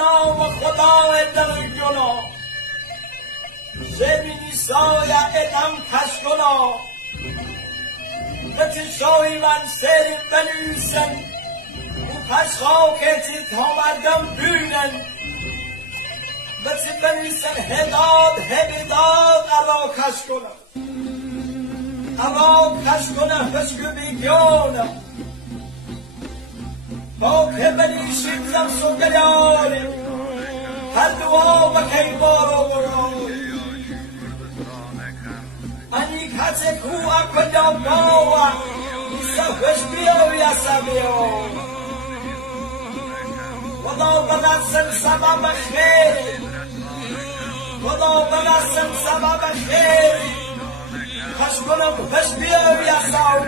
نام خدا در جنا زمینی سایه ادم کش کنا به شای من سری بنویسن و پس خاکتی تا مردم بینن به بنویسن هداد ارا کش کنا ارا کش کنا حسک بیگیانا با که بنویسید زمس و گلیاری هر دعا بکی بارو برو ani kace ku ako da bawa isa hesbiyo ya sabiyo wada bana sen sabab khair wada bana sen sabab khair khashkuna hesbiyo ya saw